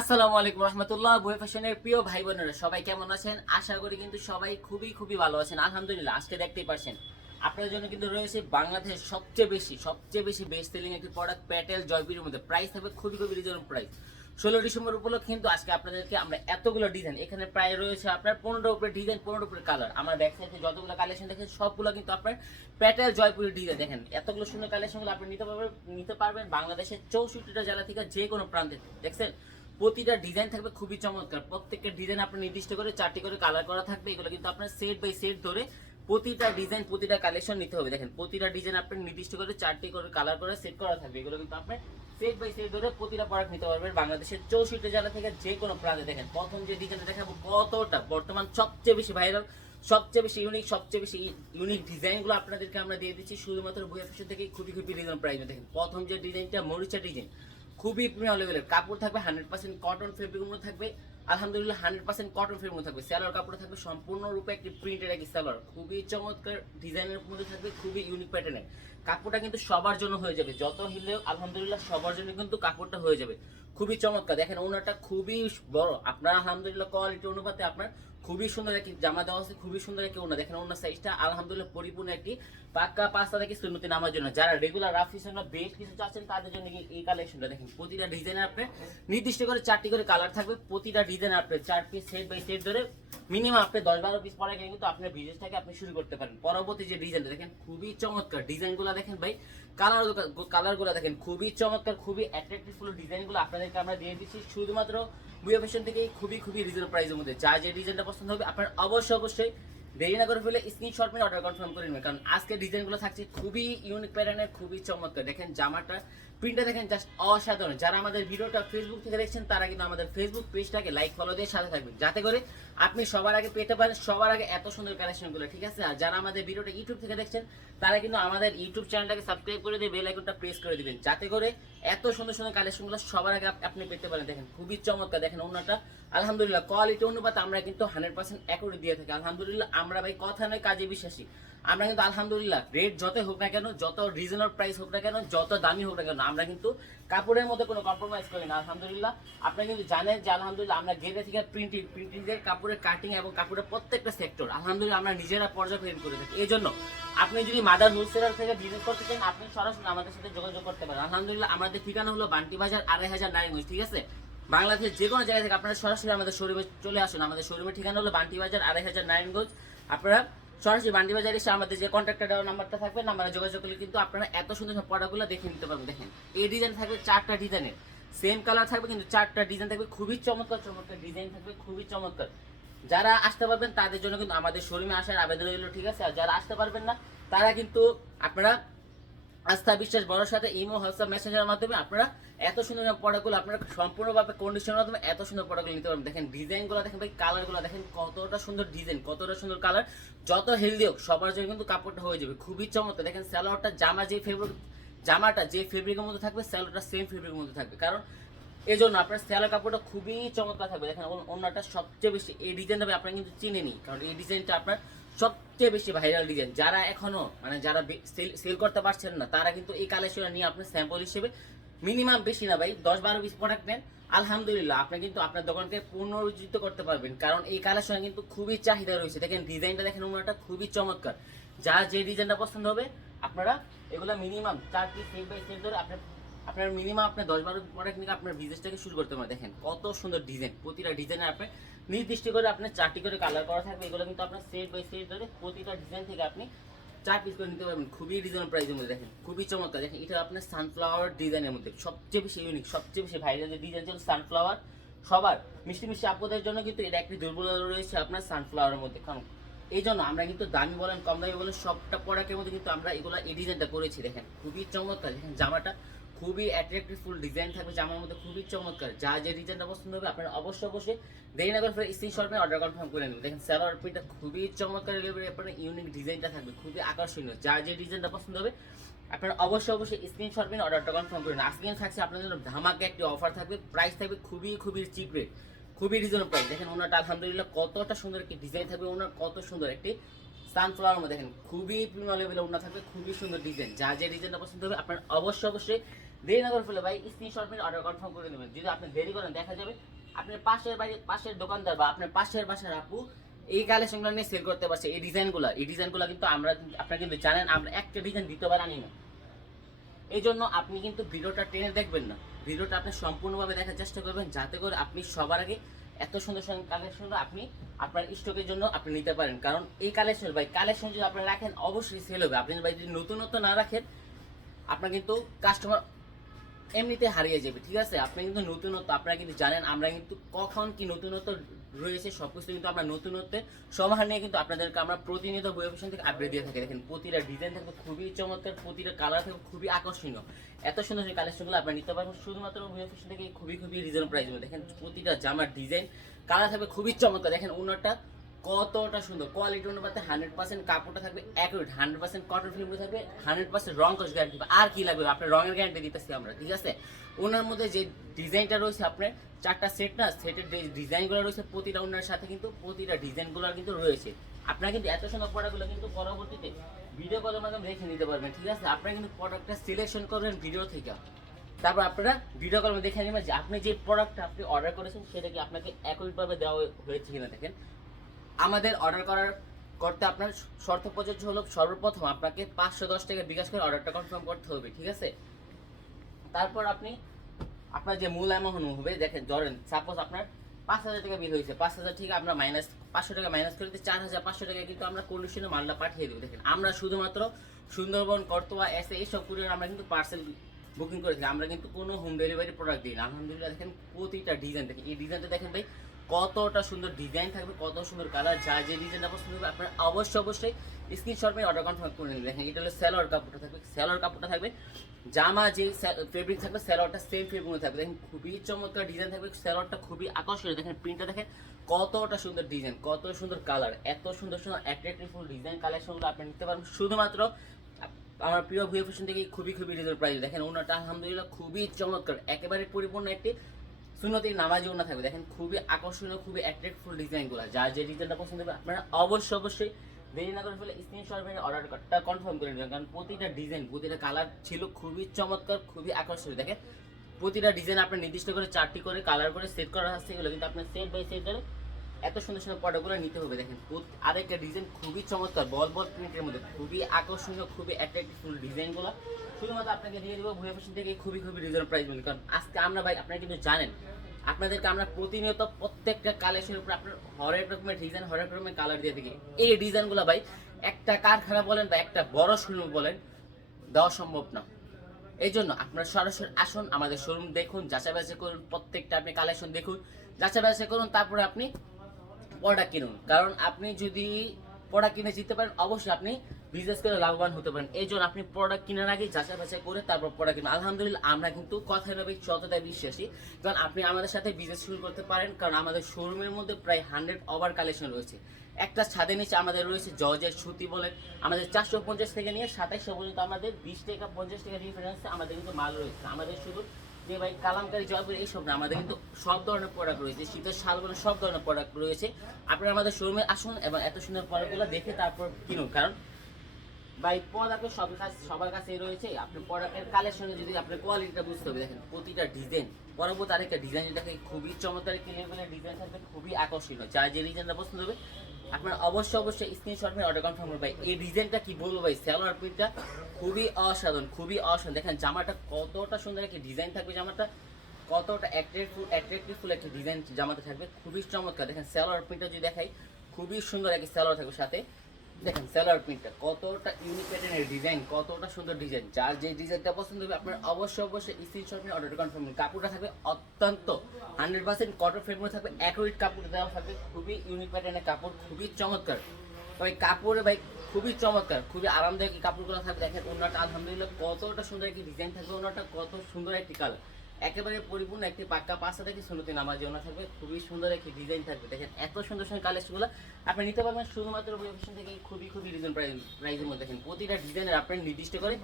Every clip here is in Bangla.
আসসালামু আলাইকুম রহমতুল্লাহ, বই ফ্যাশনের প্রিয় ভাই বোনেরা সবাই কেমন আছেন? আশা করি কিন্তু সবাই খুবই খুবই ভালো আছেন। আলহামদুলিল্লাহ, আজকে দেখতেই পারছেন। আপনার জন্য কিন্তু রয়েছে বাংলাদেশের সবচেয়ে বেশি সবচেয়ে বেশি বেস্ট সেলিং একটি প্রোডাক্ট প্যাটেল জয়পুরের মধ্যে। প্রাইস থাকবে খুবই খুবই রিজনেবল প্রাইস ষোলো ডিসেম্বর উপলক্ষে কিন্তু আজকে আপনাদেরকে আমরা এতগুলো ডিজাইন এখানে প্রায় রয়েছে আপনার পনেরো উপরে ডিজাইন পনেরো উপরে কালার আমার ব্যাক যতগুলো কালেকশন দেখেন, সবগুলো কিন্তু আপনার প্যাটেল জয়পুরের ডিজাইন দেখেন, এতগুলো সুন্দর কালেকশনগুলো আপনি নিতে পারবেন নিতে পারবেন বাংলাদেশের চৌষট্টিটা জেলা থেকে যে কোনো প্রান্তে। দেখছেন? প্রতিটা ডিজাইন থাকবে খুবই চমৎকার। প্রত্যেকটা ডিজাইন আপনি নির্দিষ্ট করে, চারটি করে কালার করা থাকবে, এগুলো কিন্তু আপনার সেট বাই সেট ধরে প্রতিটা ডিজাইন প্রতিটা কালেকশন নিতে হবে। দেখেন, প্রতিটা ডিজাইন আপনি নির্দিষ্ট করে, চারটি করে কালার করে সেট করা থাকবে। এগুলো কিন্তু আপনি সেট বাই সেট ধরে প্রতিটা প্রোডাক্ট নিতে পারবেন বাংলাদেশের চৌষট্টি জেলা থেকে যে কোনো প্রান্তে। দেখেন, প্রথম যে ডিজাইনটা দেখাবো, কতটা বর্তমান সবচেয়ে বেশি ভাইরাল সবচেয়ে বেশি ইউনিক সবচেয়ে বেশি ইউনিক ডিজাইনগুলো আপনাদেরকে আমরা দিয়ে দিচ্ছি। শুধুমাত্র বইয়া ফ্যাশন থেকে খুবই খুবই রিজন প্রাইসে দেখেন, প্রথম যে ডিজাইনটা মরিচা ডিজাইন খুবই প্রিমিয়াম লেভেলের কাপড় থাকবে হান্ড্রেড পার্সেন্ট কটন ফেব্রিকের মধ্যে থাকবে। আলহামদুলিল্লাহ হান্ড্রেড পার্সেন্ট কটন ফেব্রিক মধ্যে থাকবে। স্যালোয়ার কাপড় থাকবে, সম্পূর্ণরূপে একটি প্রিন্টের একটি স্যালোয়ার খুবই চমৎকার ডিজাইনের মধ্যে থাকবে, খুবই ইউনিক প্যাটার্নের কাপড়টা কিন্তু সবার জন্য হয়ে যাবে। যত হিলেও আলহামদুলিল্লাহ সবার জন্য কিন্তু কাপড়টা হয়ে যাবে। খুবই চমৎকার। দেখেন, ওনারটা খুবই বড়। আপনার আলহামদুলিল্লাহ কোয়ালিটি অনুপাতে আপনার খুবই সুন্দর একটি জামা দেওয়া আছে খুবই সুন্দর একটি ওনা দেখেন ওনার সাইজটা আলহামদুলিল্লাহ পরিপূর্ণ একটি পাক্কা পাঁচটা থেকে সুন্নতি নামার জন্য। যারা রেগুলার রাফ হিসেবে বেশ কিছু চাচ্ছেন, তাদের জন্য এই কালেকশনটা দেখেন, প্রতিটা ডিজাইনে আপনার নির্দিষ্ট করে চারটি করে কালার থাকবে। প্রতিটা ডিজাইন আপনার চার পিস সেট বাই সেট ধরে মিনিমাম আপনি দশ বারো পিস পরে কিন্তু আপনার বিজনেসটাকে আপনি শুরু করতে পারেন। পরবর্তী যে ডিজাইনটা দেখেন, খুবই চমৎকার। ডিজাইনগুলো দেখেন ভাই কালার কালারগুলো দেখেন, খুবই চমৎকার, খুবই অ্যাট্রাক্টিভ ফুল ডিজাইনগুলো আপনাদেরকে আমরা দিয়ে দিচ্ছি। শুধুমাত্র বুয়া ফ্যাশন থেকে খুবই খুবই রিজনেবল প্রাইসের মধ্যে। যা যে ডিজাইনটা পছন্দ হবে, আপনার অবশ্যই অবশ্যই দেরি না করে ফেলে স্ক্রিনশট নিয়ে অর্ডার কনফার্ম করে নেবেন। কারণ আজকে ডিজাইনগুলো থাকছে খুবই ইউনিক প্যাটার্নের খুবই চমৎকার। দেখেন জামাটা প্রিন্টটা দেখেন জাস্ট অসাধারণ। যারা আমাদের ভিডিওটা ফেসবুক থেকে দেখছেন, তারা কিন্তু আমাদের ফেসবুক পেজটাকে লাইক ফলো দিয়ে সাথে থাকবেন। যাতে করে আপনি সবার আগে পেতে পারেন, সবার আগে এত সুন্দর কালেকশনগুলো ঠিক আছে? আর যারা আমাদের ভিডিওটা ইউটিউব থেকে দেখছেন, তারা কিন্তু আমাদের ইউটিউব চ্যানেলটাকে সাবস্ক্রাইব করে দিয়ে বেল আইকনটা প্রেস করে দিবেন। যাতে করে এত সুন্দর সুন্দর কালেকশনগুলো সবার আগে আপনি পেতে পারেন। দেখেন, খুবই চমৎকার। দেখেন, অন্যটা, আলহামদুলিল্লাহ কোয়ালিটি অনুপাতে আমরা কিন্তু হান্ড্রেড পার্সেন্ট অ্যাকুরেট দিয়ে থাকি। আলহামদুলিল্লাহ, আমরা ভাই কথা নয়, কাজে বিশ্বাসী। আমরা কিন্তু আলহামদুলিল্লাহ রেট যত হোক না কেন, যত রিজনেবল প্রাইস হোক না কেন, যত দামি হোক না কেন, আমরা কিন্তু কাপড়ের মধ্যে কোনো কম্প্রোমাইজ করি না। আলহামদুলিল্লাহ, আপনি কিন্তু জানেন যে আলহামদুলিল্লাহ আমরা গেটে থেকে প্রিন্টিং প্রিন্টিং এর কাপড়ের কাটিং এবং কাপড়ের প্রত্যেকটা সেক্টর আলহামদুলিল্লাহ আমরা নিজেরা পর্যবেক্ষণ করে থাকি। এই জন্য আপনি যদি মাদার হোলসেলার থেকে বিজনেস করতে চান, আপনি সরাসরি আমাদের সাথে যোগাযোগ করতে পারেন। আলহামদুলিল্লাহ, আমাদের ঠিকানা হলো বান্টি বাজার আড়াই হাজার নারায়ণগঞ্জ ঠিক আছে? বাংলাদেশের যে কোনো জায়গা থেকে আপনারা সরাসরি আমাদের শোরুমে চলে আসুন। আমাদের শোরুমের ঠিকানা হলো বান্টি বাজার আড়াই হাজার নারায়ণগঞ্জ আপনারা সরাসরি বান্ডি বাজারে এসে আমাদের যে কন্ট্যাক্টর নাম্বারটা থাকবে, নাম্বারে যোগাযোগ করলে কিন্তু আপনারা এত সুন্দর সব প্রোডাক্টগুলো দেখে নিতে পারবেন। দেখেন, এই ডিজাইন থাকবে চারটা ডিজাইনের সেম কালার থাকবে, কিন্তু চারটা ডিজাইন থাকবে। খুবই চমৎকার চমৎকার ডিজাইন থাকবে, খুবই চমৎকার। যারা আসতে পারবেন, তাদের জন্য কিন্তু আমাদের শোরুমে আসার আবেদন রইল, ঠিক আছে? আর যারা আসতে পারবেন না, তারা কিন্তু আপনারা আস্থা বিশ্বাস বড় সাথে ইমো হোয়াটসঅ্যাপ মেসেঞ্জারের মাধ্যমে আপনারা এত সুন্দর প্রোডাক্টগুলো আপনারা সম্পূর্ণভাবে কন্ডিশনের মাধ্যমে এত সুন্দর প্রোডাক্টগুলো নিতে পারবেন। দেখেন ডিজাইনগুলো দেখেন ভাই কালারগুলো দেখেন কতটা সুন্দর ডিজাইন কতটা সুন্দর কালার যত হেলদি হোক, সবার জন্য কিন্তু কাপড়টা হয়ে যাবে। খুবই চমৎকার। দেখেন স্যালোয়ারটা জামা যে ফেব্রিক জামাটা যে ফেব্রিকের মধ্যে থাকবে স্যালোয়ারটা সেম ফেব্রিকের মধ্যে থাকবে। কারণ এই জন্য আপনার স্যালোয়ার কাপড়টা খুবই চমৎকার থাকবে। দেখেন অন্য- অন্যটা সবচেয়ে বেশি, এই ডিজাইনটা আপনারা কিন্তু চিনে নি কারণ এই ডিজাইনটা আপনার সবচেয়ে বেশি ভাইরাল ডিজাইন যারা এখনও মানে যারা সেল করতে পারছেন না, তারা কিন্তু এই কালেকশন নিয়ে আপনার স্যাম্পল হিসেবে মিনিমাম বেশি না ভাই দশ বারো পিস প্রোডাক্ট নেন। আলহামদুলিল্লাহ, আপনি কিন্তু আপনার দোকানকে পুনরুজ্জীবিত করতে পারবেন। কারণ এই কালেকশন কিন্তু খুবই চাহিদা রয়েছে। দেখেন ডিজাইনটা দেখেন ওনাটা খুবই চমৎকার। যা যে ডিজাইনটা পছন্দ হবে, আপনারা এগুলো মিনিমাম চার পিস সেট বাই সেট ধরে আপনার আপনার মিনিমাম আপনার দশ বারো প্রোডাক্ট নিয়ে আপনার বিজনেসটাকে শুরু করতে পারেন দেখেন, কত সুন্দর ডিজাইন প্রতিটা ডিজাইনে আপনি নির্দিষ্ট করে আপনার চারটি করে কালার করা থাকবে, এগুলো কিন্তু আপনার সেট বাই সেট ধরে প্রতিটা ডিজাইন থেকে আপনি চার পিস করে নিতে পারবেন। খুবই রিজনেবল প্রাইসের মধ্যে দেখেন, খুবই চমৎকার। দেখেন, এটা আপনার সানফ্লাওয়ার ডিজাইনের মধ্যে, সবচেয়ে বেশি ইউনিক সবচেয়ে বেশি ভাইরাল যে ডিজাইন ছিল সানফ্লাওয়ার সবার মিষ্টি মিষ্টি আপদের জন্য কিন্তু এটা একটি দুর্বলতা রয়েছে আপনার সানফ্লাওয়ারের মধ্যে। কারণ এই জন্য আমরা কিন্তু দামি বলেন, কম দামি বলেন, সবটা প্রোডাক্টের মধ্যে কিন্তু আমরা এগুলো এই ডিজাইনটা করেছি, দেখেন। খুবই চমৎকার। দেখেন, জামাটা খুবই অ্যাট্রাকটিভ ফুল ডিজাইন থাকবে জামার মধ্যে খুবই চমৎকার। যা যে ডিজাইনটা পছন্দ হবে, আপনারা অবশ্যই অবশ্যই দেরি না করে স্ক্রিনশট নিয়ে অর্ডার কনফার্ম করে নেবেন। দেখেন স্যালোয়ার প্রিন্টটা খুবই চমৎকার লেভেলের আপনার ইউনিক ডিজাইনটা থাকবে, খুবই আকর্ষণীয়। যা যে ডিজাইনটা পছন্দ হবে, আপনারা অবশ্যই অবশ্যই স্ক্রিনশট নিয়ে অর্ডারটা কনফার্ম করে নেন আজকে থাকছে আপনাদের জন্য ধামাকে একটি অফার থাকবে প্রাইস থাকবে খুবই খুবই চিপ রেট খুবই রিজনেবল প্রাইস দেখেন ওনাটা আলহামদুলিল্লাহ কতটা সুন্দর একটি ডিজাইন থাকবে, ওনার কত সুন্দর একটি সানফ্লাওয়ার মধ্যে। দেখেন খুবই প্রিমিয়াম লেভেলে ওনা থাকবে, খুবই সুন্দর ডিজাইন যা যে ডিজাইনটা পছন্দ হবে, আপনার অবশ্যই অবশ্যই দেরি না করে ফেলে ভাই স্ক্রিনশট মেরে অর্ডার কনফার্ম করে নেবেন। যদি আপনি দেরি করেন, দেখা যাবে আপনার পাশের বাড়ি পাশের দোকানদার বা আপনার পাশের বাসার আপু এই কালেকশনগুলো নিয়ে সেল করতে পারছে, এই ডিজাইনগুলো এই ডিজাইনগুলো কিন্তু আমরা আপনারা কিন্তু জানেন, আমরা একটা ডিজাইন দ্বিতীয়বার আনি না। এই জন্য আপনি কিন্তু ভিডিওটা টেনে দেখবেন না। ভিডিওটা আপনি সম্পূর্ণভাবে দেখার চেষ্টা করবেন, যাতে করে আপনি সবার আগে এত সুন্দর সুন্দর কালেকশনটা আপনি আপনার স্টকের জন্য আপনি নিতে পারেন। কারণ এই কালেকশন ভাই কালেকশন যদি আপনি রাখেন, অবশ্যই সেল হবে। আপনি ভাই যদি নতুনত্ব না রাখেন, আপনার কিন্তু কাস্টমার এমনিতে হারিয়ে যাবে, ঠিক আছে? আপনি কিন্তু নতুনত্ব, আপনারা কিন্তু জানেন, আমরা কিন্তু কখন কি নতুনত্ব রয়েছে সব কিছু কিন্তু আমরা নতুনত্বের সমাহার নিয়ে কিন্তু আপনাদেরকে আমরা প্রতিনিয়ত বই অপশন থেকে আপডেট দিয়ে থাকি। দেখেন, প্রতিটা ডিজাইন থাকবে খুবই চমৎকার, প্রতিটা কালার থাকবে খুবই আকর্ষণীয়। এত সুন্দর সেই কালেকশনগুলো আপনারা নিতে পারবেন, শুধুমাত্র বই অপশন থেকে খুবই খুবই রিজনেবল প্রাইস দেখেন, প্রতিটা জামার ডিজাইন কালার থাকবে খুবই চমৎকার। দেখেন উনারটা কতটা সুন্দর। কোয়ালিটি অনুপাতে হান্ড্রেড পার্সেন্ট কাপড়টা থাকবে accurate hundred percent cotton film থাকবে হান্ড্রেড পার্সেন্ট রং কস গ্যারান্টি আর কি লাগবে? আপনার রঙের গ্যারান্টি দিতেছি আমরা, ঠিক আছে? ওনার মধ্যে যে ডিজাইনটা রয়েছে আপনার, চারটা সেট না সেটের ডিজাইনগুলো রয়েছে প্রতিটা ওনার সাথে কিন্তু প্রতিটা ডিজাইনগুলো কিন্তু রয়েছে। আপনারা কিন্তু এত সুন্দর প্রোডাক্টগুলো কিন্তু পরবর্তীতে ভিডিও কলের মাধ্যমে দেখে নিতে পারবেন, ঠিক আছে? আপনারা কিন্তু প্রোডাক্টটা সিলেকশন করবেন ভিডিও থেকে। তারপর আপনারা ভিডিও কলে দেখে নেবেন যে আপনি যে প্রোডাক্টটা আপনি অর্ডার করেছেন, সেটা কি আপনাকে একইভাবে দেওয়া হয়েছে কিনা দেখেন। আমাদের অর্ডার করার করতে আপনার শর্ত প্রযোজ্য হলো সর্বপ্রথম আপনাকে পাঁচশো দশ টাকা বিকাশ করে অর্ডারটা কনফার্ম করতে হবে, ঠিক আছে? তারপর আপনি, আপনার যে মূল অ্যামাউন্ট হবে, দেখেন, ধরেন সাপোজ আপনার পাঁচ হাজার টাকা বিল হয়েছে, পাঁচ হাজার থেকে আমরা মাইনাস পাঁচশো টাকা মাইনাস করে চার হাজার পাঁচশো টাকা কিন্তু আমরা কন্ডিশনে মালটা পাঠিয়ে দেবো, দেখেন। আমরা শুধুমাত্র সুন্দরবন, কর্তোয়া এসে এইসব কুরিয়ার আমরা কিন্তু পার্সেল বুকিং করেছি, আমরা কিন্তু কোনো হোম ডেলিভারি প্রোডাক্ট দিই না। আলহামদুলিল্লাহ, দেখেন, প্রতিটা ডিজাইন দেখেন, এই ডিজাইনটা দেখেন ভাই কতটা সুন্দর ডিজাইন থাকবে, কত সুন্দর কালার যা যে ডিজাইনটা পছন্দ হবে, আপনার অবশ্যই অবশ্যই স্ক্রিনশট নিয়ে অর্ডার কনফার্ম করে নেবেন দেখেন। এটা হলো স্যালোয়ার কাপড়টা থাকবে স্যালোয়ার কাপড়টা থাকবে, জামা যে ফেব্রিক থাকবে স্যালোয়ারটা সেম ফেব্রিক থাকবে। দেখেন, খুবই চমৎকার ডিজাইন থাকবে স্যালোয়ারটা খুবই আকর্ষণীয়। দেখেন প্রিন্টটা দেখেন, কতটা সুন্দর ডিজাইন কত সুন্দর কালার এত সুন্দর সুন্দর অ্যাট্রাক্টিভ ডিজাইন কালেকশনগুলো আপনি নিতে পারবেন। শুধুমাত্র আমার প্রিয় ভিও ফ্যাশন থেকে খুবই খুবই রিজনেবল প্রাইস দেখেন, ওনাটা আলহামদুলিল্লাহ খুবই চমৎকার, একেবারে পরিপূর্ণ একটি সুন্নতি নামাজি ওনা থাকবে। দেখেন, খুবই আকর্ষণীয়, খুবই অ্যাট্রাক্টফুল ডিজাইনগুলো যার যে ডিজাইনটা পছন্দ হবে আপনারা অবশ্যই অবশ্যই দেরি না করে ফেলে স্ক্রিনশট মেরে অর্ডারটা কনফার্ম করে নেবেন। কারণ প্রতিটা ডিজাইন প্রতিটা কালার ছিল খুবই চমৎকার, খুবই আকর্ষণীয়। দেখেন, প্রতিটা ডিজাইন আপনার নির্দিষ্ট করে চারটি করে কালার করে সেট করা আছে, এগুলো কিন্তু আপনার সেট বাই সেট করে এত সুন্দর সুন্দর প্রোডাক্টগুলো নিতে হবে। দেখেন আরেকটা ডিজাইন খুবই চমৎকার বল বল প্রিন্টের মধ্যে। খুবই আকর্ষণীয়, খুবই অ্যাট্রাক্টিভ ডিজাইনগুলো শুধুমাত্র আপনাকে দিয়ে দেবো ভুয়া ফ্যাশন থেকে খুবই খুবই রিজনেবল প্রাইস মধ্যে কারণ আজকে আমরা ভাই, আপনারা কিন্তু জানেন, আপনাদেরকে আমরা প্রতিনিয়ত প্রত্যেকটা কালেকশনের উপর আপনার হরেক রকমের ডিজাইন হরেক রকমের কালার দিয়ে থাকি। এই ডিজাইনগুলো ভাই, একটা কারখানা বলেন বা একটা বড় শোরুম বলেন, দেওয়া সম্ভব না। এই জন্য আপনারা সরাসরি আসুন আমাদের শোরুম দেখুন যাচাই বাছাই করুন, প্রত্যেকটা আপনি কালেকশন দেখুন যাচাই বাছাই করুন, তারপরে আপনি প্রোডাক্ট কিনুন। কারণ আপনি যদি প্রোডাক্ট কিনে জিততে পারেন, অবশ্যই আপনি বিজনেস করে লাভবান হতে পারেন। এই জন্য আপনি প্রোডাক্ট কেনার আগে যাচাই বাছাই করে তারপর প্রোডাক্ট কিনুন। আলহামদুলিল্লাহ, আমরা কিন্তু কথায় নবে যতটা বিশ্বাসী। কারণ আপনি আমাদের সাথে বিজনেস শুরু করতে পারেন, কারণ আমাদের শোরুমের মধ্যে প্রায় হান্ড্রেড ওভার কালেকশন রয়েছে। একটা ছাদের নিচে আমাদের রয়েছে জর্জের সুতি বলেন আমাদের চারশো পঞ্চাশ থেকে নিয়ে সাতাইশশো পর্যন্ত আমাদের বিশ টাকা পঞ্চাশ টাকা ডিফারেন্সে আমাদের কিন্তু মাল রয়েছে। আমাদের শুধু যে ভাই কালামকারি জয়পুর এইসব না, আমাদের কিন্তু সব ধরনের প্রোডাক্ট রয়েছে, শীতের শালগুলো সব ধরনের প্রোডাক্ট রয়েছে। আপনারা আমাদের শোরুমে আসুন এবং এত সুন্দর প্রোডাক্টগুলো দেখে তারপর কিনুন, কারণ ভাই প্রোডাক্ট সব কাছে সবার কাছেই রয়েছে। আপনি প্রোডাক্টের কালেকশনে যদি আপনার কোয়ালিটিটা বুঝতে হবে, দেখেন প্রতিটা ডিজাইন পরবর্তী আরেকটা ডিজাইন দেখেন, খুবই চমৎকার ডিজাইন থাকবে, খুবই আকর্ষণীয়। যার যে ডিজাইনটা পছন্দ হবে আপনার অবশ্যই অবশ্যই স্ক্রিনশট নিয়ে অর্ডার কনফার্ম করবে ভাই। এই ডিজাইনটা কি বলব ভাই? সালোয়ার প্রিন্টটা খুবই অসাধারণ খুবই অসাধারণ। দেখেন, জামাটা কতটা সুন্দর একটা ডিজাইন থাকবে জামাটা। কতটা অ্যাট্রাক্টিভ অ্যাট্রাক্টিভ ফুল একটা ডিজাইন জামাতে থাকবে। খুবই চমৎকার। দেখেন সালোয়ার প্রিন্টটা যদি দেখাই, খুবই সুন্দর একটা সালোয়ার থাকবে সাথে। দেখেন সালোয়ার প্রিন্টটা কতটা ইউনিক প্যাটার্নের ডিজাইন কতটা সুন্দর ডিজাইন যার যে ডিজাইনটা পছন্দ হবে, আপনার অবশ্যই অবশ্যই স্ক্রিনশট নিয়ে অর্ডার কনফার্ম কাপড়টা থাকবে অত্যন্ত হান্ড্রেড পার্সেন্ট কটন ফেব্রিক থাকবে অ্যাকুরেট কাপড় দেওয়া থাকবে, খুবই ইউনিক প্যাটার্নের কাপড়, খুবই চমৎকার। তবে কাপড়ে ভাই, খুবই চমৎকার, খুবই আরামদায়ক কাপড়গুলো থাকবে। দেখেন ওনাটা আলহামদুলিল্লাহ কতটা সুন্দর একটি ডিজাইন থাকবে ওনাটা কত সুন্দর একটি কালার একেবারে পরিপূর্ণ একটি পাক্কা পাঁচটা থেকে সুন্দর নামাজ জন্য থাকবে। খুবই সুন্দর একটি ডিজাইন থাকবে। দেখেন, এত সুন্দর সুন্দর কালেকশনগুলো আপনি নিতে পারবেন। শুধুমাত্র অপশন থেকে খুবই খুবই রিজন প্রাইজের মধ্যে। দেখেন, প্রতিটা ডিজাইনের আপনার নির্দিষ্ট করে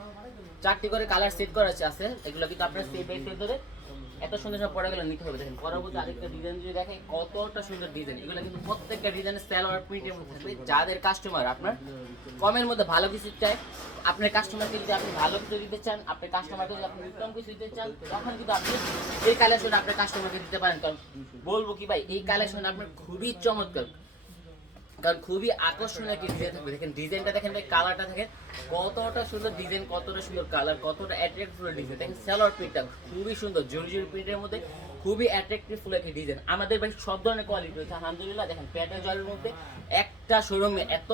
চারটি করে কালার সেট করা আছে। এগুলো কিন্তু আপনার সেট বাই সেট ধরে এত সুন্দর সব প্রোডাক্টগুলো নিতে হবে। দেখেন পরবর্তী আরেকটা ডিজাইন যদি দেখেন কতটা সুন্দর ডিজাইন এগুলো কিন্তু প্রত্যেকটা ডিজাইনের স্যালোয়ার প্রিন্টের মধ্যে থাকবে। যাদের কাস্টমার আপনার কমের মধ্যে ভালো কিছু চাই আপনার কাস্টমারকে যদি আপনি ভালো কিছু দিতে চান আপনার কাস্টমারকে যদি আপনি উত্তম কিছু দিতে চান তখন কিন্তু আপনি এই কালেকশন আপনার কাস্টমারকে দিতে পারেন। কারণ বলব কি ভাই এই কালেকশন আপনার খুবই চমৎকার। কারণ খুবই আকর্ষণীয় একটি ডিজাইন থাকবে। দেখেন ডিজাইনটা দেখেন ভাই কালারটা দেখেন, কতটা সুন্দর ডিজাইন কতটা সুন্দর কালার কতটা অ্যাট্রাক্টিভ ডিজাইন দেখেন সেলর প্রিন্টটা খুবই সুন্দর, জরি জরি প্রিন্টের মধ্যে খুবই অ্যাট্রাক্টিভ ফুল একটি ডিজাইন আমাদের ভাই সব ধরনের কোয়ালিটি রয়েছে, আলহামদুলিল্লাহ। দেখেন প্যাটার্ন জলের মধ্যে একটা শোরুমে এত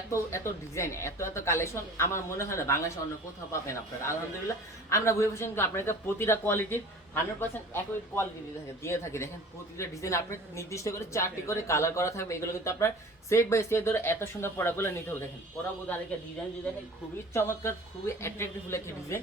এত এত ডিজাইন এত এত কালেকশন আমার মনে হয় না বাংলাদেশে অন্য কোথাও পাবেন আপনারা। আলহামদুলিল্লাহ আমরা বুঝে পাচ্ছেন আপনাকে প্রতিটা কোয়ালিটির হান্ড্রেড পার্সেন্ট একই কোয়ালিটি দিয়ে থাকে দিয়ে থাকে। দেখেন, প্রতিটা ডিজাইন আপনার নির্দিষ্ট করে চারটি করে কালার করা থাকবে, এগুলো কিন্তু আপনার সেট বাই সেট ধরে এত সুন্দর প্রোডাক্টগুলো নিতে হবে। দেখেন পরবর্তী আরেকটা ডিজাইন যদি দেখেন, খুবই চমৎকার, খুবই অ্যাট্রাক্টিভ একটা ডিজাইন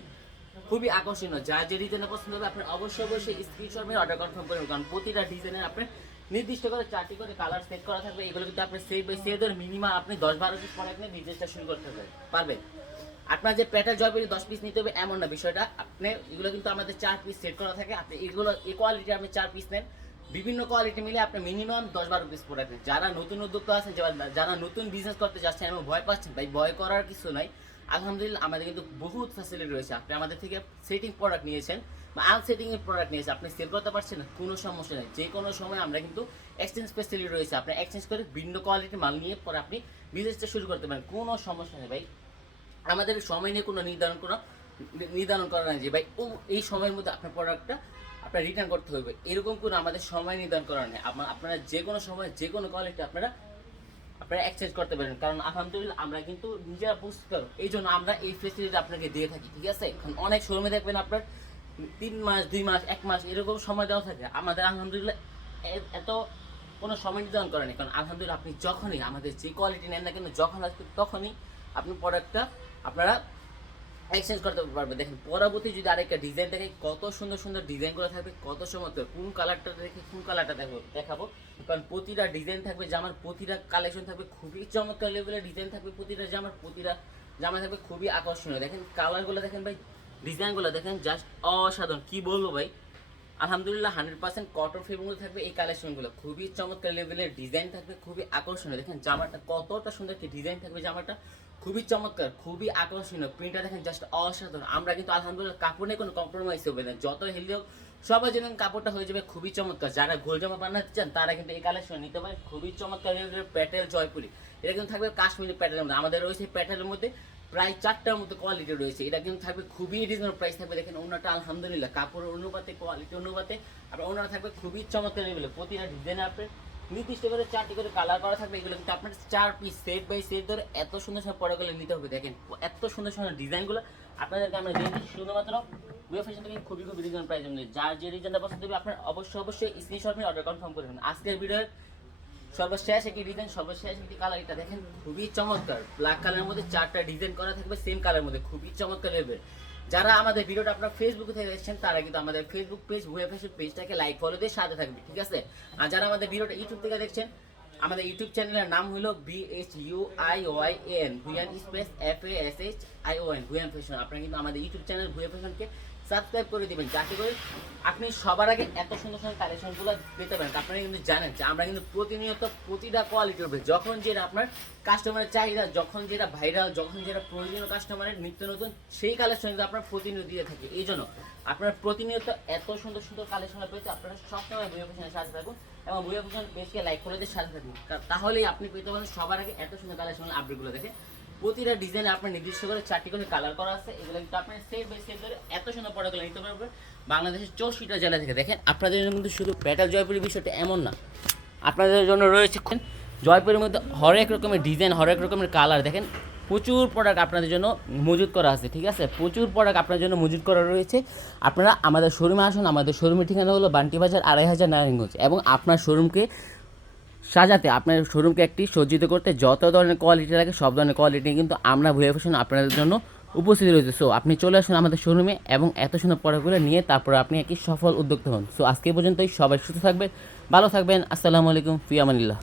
খুবই আকর্ষণীয়। যা যে ডিজাইনে পছন্দ হবে আপনি অবশ্যই অবশ্যই স্ক্রিনশট নিয়ে অর্ডার কনফার্ম করবেন কারণ প্রতিটা ডিজাইনের আপনার নির্দিষ্ট করে চারটি করে কালার সেট করা থাকবে, এগুলো কিন্তু আপনি সেট বাই সেট ধরে মিনিমাম আপনি দশ বারো পিস প্রোডাক্ট নিয়ে বিজনেসটা শুরু করতে পারবেন? আপনার যে প্যাটার জয়পুরি দশ পিস নিতে হবে, এমন না বিষয়টা। আপনি, এগুলো কিন্তু আমাদের চার পিস সেট করা থাকে। আপনি এগুলো, এই কোয়ালিটি আপনি চার পিস নেন। বিভিন্ন কোয়ালিটি মিলে আপনি মিনিমাম দশ বারো পিস প্রোডাক্ট যারা নতুন উদ্যোক্তা আছেন, যারা- নতুন বিজনেস করতে যাচ্ছেন এবং ভয় পাচ্ছেন, ভাই, ভয় করার কিছু নাই। আলহামদুলিল্লাহ, আমাদের কিন্তু বহুত ফ্যাসিলিটি রয়েছে। আপনি আমাদের থেকে সেটিং প্রোডাক্ট নিয়েছেন, বা আনসেটিং এর প্রোডাক্ট নিয়েছেন। আপনি সেল করতে পারছেন কোনো সমস্যা নেই। যে কোনো সময় আমরা কিন্তু এক্সচেঞ্জ ফ্যাসিলিটি রয়েছে। আপনি এক্সচেঞ্জ করে ভিন্ন কোয়ালিটির মাল নিয়ে পরে আপনি বিজনেসটা শুরু করতে পারেন। কোনো সমস্যা নেই, ভাই। আমাদের সময় নিয়ে কোনো নির্ধারণ কোনো নির্ধারণ করা নাই যে ভাই, ও এই সময়ের মধ্যে আপনার প্রোডাক্টটা আপনার রিটার্ন করতে হবে এরকম কোনো আমাদের সময় নির্ধারণ করা নেই। আপনার যে কোনো সময়, যে কোনো কোয়ালিটি আপনারা আপনারা এক্সচেঞ্জ করতে পারেন। কারণ আলহামদুলিল্লাহ আমরা কিন্তু নিজেরা বুঝতে পারব। এই জন্য আমরা এই ফেসিলিটি আপনাকে দিয়ে থাকি, ঠিক আছে? এখন অনেক শোরুমে দেখবেন আপনার তিন মাস, দুই মাস, এক মাস এরকম সময় দেওয়া থাকে। আমাদের আলহামদুলিল্লাহ এত কোনো সময় নির্ধারণ করা নেই। কারণ আলহামদুলিল্লাহ আপনি যখনই আমাদের যে কোয়ালিটি নেন না কেন, যখন আসবে তখনই আপনি প্রোডাক্টটা আপনারা এক্সচেঞ্জ করতে পারবেন। দেখেন, পরবর্তী যদি আরেকটা ডিজাইন দেখে, কত সুন্দর সুন্দর ডিজাইন করে থাকবে, কত চমৎকার কোন কালারটা দেখে কোন কালারটা দেখব, দেখাবো। কারণ প্রতিটা ডিজাইন থাকবে জামার, প্রতিটা কালেকশন থাকবে খুবই চমৎকার লেভেলের ডিজাইন থাকবে প্রতিটা জামার, প্রতিটা জামা থাকবে খুবই আকর্ষণীয়। দেখেন কালারগুলো দেখেন ভাই ডিজাইনগুলো দেখেন জাস্ট অসাধারণ। কি বলব ভাই? আলহামদুলিল্লাহ হান্ড্রেড পার্সেন্ট কটন ফিল্মগুলো থাকবে এই কালেকশনগুলো খুবই চমৎকার লেভেলের ডিজাইন থাকবে, খুবই আকর্ষণীয়। দেখেন, জামাটা কতটা সুন্দর একটি ডিজাইন থাকবে জামাটা। খুবই চমৎকার, খুবই আকর্ষণীয়। প্রিন্টটা দেখেন জাস্ট অসাধারণ। আমরা কিন্তু আলহামদুলিল্লাহ কাপড় নিয়ে কোনো কম্প্রোমাইজ হবে না। যত হেলদি হোক, সবার জন্য কাপড়টা হয়ে যাবে খুবই চমৎকার। যারা গোল জামা বানাতে চান, তারা কিন্তু এই কালেকশন নিতে পারে। খুবই চমৎকার প্যাটেল জয়পুরি। এটা কিন্তু থাকবে কাশ্মীরি প্যাটেলের মধ্যে। আমাদের রয়েছে প্যাটেলের মধ্যে প্রায় চারটার মতো কোয়ালিটি রয়েছে। এটা কিন্তু থাকবে খুবই রিজনেবল প্রাইস থাকবে। দেখেন ওনাটা আলহামদুলিল্লাহ। কাপড়ের অনুপাতে কোয়ালিটি অনুপাতে আর ওনারা থাকবে খুবই চমৎকার প্রতিটা ডিজাইন আপনার নির্দিষ্ট করে চারটি করে কালার করা থাকবে, এগুলো কিন্তু আপনার চার পিস সেট বাই সেট ধরে এত সুন্দর সুন্দর পড়াগুলো নিতে হবে। দেখেন, এত সুন্দর সুন্দর ডিজাইনগুলো আপনাদেরকে আমরা দিয়ে দিচ্ছি শুধুমাত্র উইয়া ফ্যাশন থেকে খুবই খুবই রিজন প্রাইস যার যে রিজনটা পছন্দ হবে আপনার অবশ্যই অবশ্যই স্ক্রিনশট নিয়ে অর্ডার কনফার্ম করবেন আজকের ভিডিওর সর্বশেষ একটি ডিজাইন সর্বশেষ একটি কালার এটা দেখেন, খুবই চমৎকার। ব্ল্যাক কালারের মধ্যে চারটা ডিজাইন করা থাকবে সেম কালারের মধ্যে। খুবই চমৎকার লেভেল যারা আমাদের ভিডিওটা আপনার ফেসবুক থেকে দেখছেন, তারা কিন্তু আমাদের ফেসবুক পেজ ওয়েব ফেসবুক পেজটাকে লাইক ফলো দিয়ে সাথে থাকবে, ঠিক আছে? আর যারা আমাদের ভিডিওটা ইউটিউব থেকে দেখছেন, আমাদের ইউটিউব চ্যানেলের নাম হলো B H U I Y N Bhuiyan space F A S H I O N Bhuiyan fashion আপনারা কিন্তু আমাদের ইউটিউব চ্যানেল ভুয়া ফ্যাশনকে সাবস্ক্রাইব করে দিবেন, যাতে করে আপনি সবার আগে এত সুন্দর সুন্দর কালেকশনগুলো পেতে পারেন। আপনারা কিন্তু জানেন যে আমরা কিন্তু প্রতিনিয়ত প্রতিটা কোয়ালিটির উপরে, যখন যেটা আপনার কাস্টমারের চাহিদা, যখন যেটা ভাইরাল যখন যেটা প্রয়োজনীয় কাস্টমারের নিত্য নতুন, সেই কালেকশন কিন্তু আপনার প্রতিনিয়ত দিয়ে থাকে। এই জন্য আপনার প্রতিনিয়ত এত সুন্দর সুন্দর কালেকশন পেতে আপনারা সবসময় বইয়া ফ্যাশনের সাথে থাকুন এবং বইয়া ফ্যাশন পেজকে লাইক করে দিয়ে সাথে থাকুন। তাহলেই আপনি পেতে পারেন সবার আগে এত সুন্দর কালেকশন আপডেটগুলো দেখে। প্রতিটা ডিজাইনে আপনার নির্দিষ্ট করে চারটি করে কালার করা আছে। এগুলো কিন্তু আপনার সেট বাই সেট ধরে এত সুন্দর পড়াগুলো নিতে পারবেন বাংলাদেশের চৌষট্টিটা জেলা থেকে দেখেন, আপনাদের জন্য কিন্তু শুধু প্যাটাল জয়পুরি বিষয়টা এমন না। আপনাদের জন্য রয়েছে জয়পুরের মধ্যে হরেক রকমের ডিজাইন হরেক রকমের কালার দেখেন, প্রচুর প্রোডাক্ট আপনাদের জন্য মজুত করা আছে, ঠিক আছে? প্রচুর প্রোডাক্ট আপনার জন্য মজুত করা রয়েছে। আপনারা আমাদের শোরুমে আসুন। আমাদের শোরুমের ঠিকানা হলো বান্টি বাজার আড়াই হাজার নারায়ণগঞ্জ। এবং আপনার শোরুমকে সাজাতে, আপনার শোরুমকে একটি সজ্জিত করতে যত ধরনের কোয়ালিটি লাগে, সব ধরনের কোয়ালিটি কিন্তু আমরা ভুয়ে ফ্যাশন আপনাদের জন্য উপস্থিত রয়েছে। সো আপনি চলে আসুন আমাদের শোরুমে এবং এত সুন্দর প্রোডাক্টগুলো নিয়ে তারপর আপনি একটি সফল উদ্যোক্তা হন। সো আজকে পর্যন্তই সবাই সুস্থ থাকবেন, ভালো থাকবেন। আসসালামু আলাইকুম, ফিয়ামানিল্লাহ।